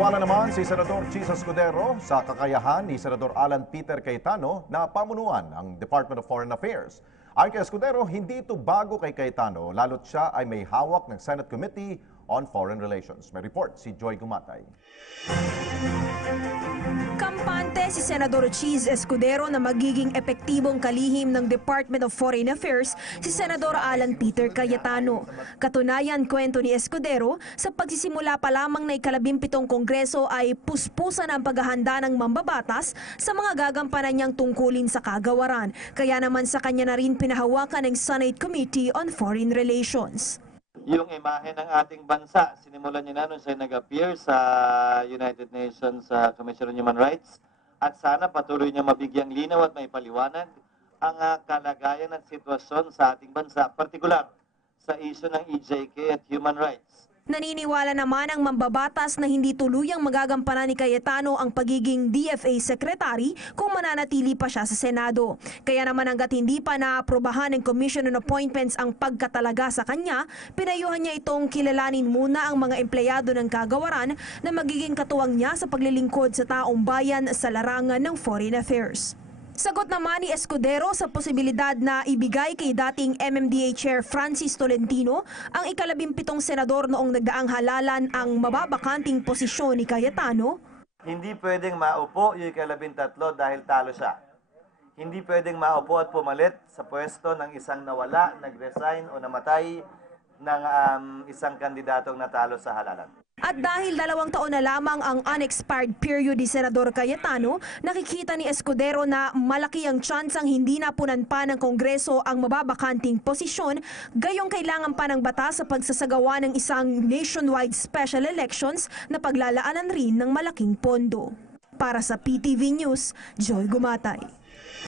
Naniniwala naman si Senador Chis Escudero sa kakayahan ni Senador Alan Peter Cayetano na pamunuan ang Department of Foreign Affairs. Ayon kay Escudero, hindi ito bago kay Cayetano lalo't siya ay may hawak ng Senate Committee on Foreign Relations. May report si Joy Gumatay. Kampante si Senador Chis Escudero na magiging epektibong kalihim ng Department of Foreign Affairs si Senador Alan Peter Cayetano. Katunayan, kwento ni Escudero, sa pagsisimula pa lamang na ika-17 Kongreso ay puspusan ang paghahanda ng mambabatas sa mga gagampanan niyang tungkulin sa kagawaran. Kaya naman sa kanya na rin pinahawakan ng Senate Committee on Foreign Relations. Yung imahe ng ating bansa, sinimulan niya na nung siya nag-appear sa United Nations Commission on Human Rights at sana patuloy niya mabigyang linaw at may paliwanag ang kalagayan at sitwasyon sa ating bansa, partikular sa issue ng EJK at human rights. Naniniwala naman ang mambabatas na hindi tuluyang magagampanan ni Cayetano ang pagiging DFA Secretary kung mananatili pa siya sa Senado. Kaya naman hanggat hindi pa naaprubahan ng Commission on Appointments ang pagkatalaga sa kanya, pinayuhan niya itong kilalanin muna ang mga empleyado ng kagawaran na magiging katuwang niya sa paglilingkod sa taong bayan sa larangan ng Foreign Affairs. Sagot naman ni Escudero sa posibilidad na ibigay kay dating MMDA Chair Francis Tolentino ang ika-17 senador noong nagdaang halalan ang mababakanting posisyon ni Cayetano. Hindi pwedeng maupo yung ika-13 dahil talo siya. Hindi pwedeng maupo at pumalit sa pwesto ng isang nawala, nag-resign o namatay ng isang kandidatong natalo sa halalan. At dahil 2 taon na lamang ang unexpired period ni Senador Cayetano, nakikita ni Escudero na malaki ang tsansang hindi napunan pa ng Kongreso ang mababakanting posisyon, gayong kailangan pa ng batas sa pagsasagawa ng isang nationwide special elections na paglalaanan rin ng malaking pondo. Para sa PTV News, Joy Gumatay.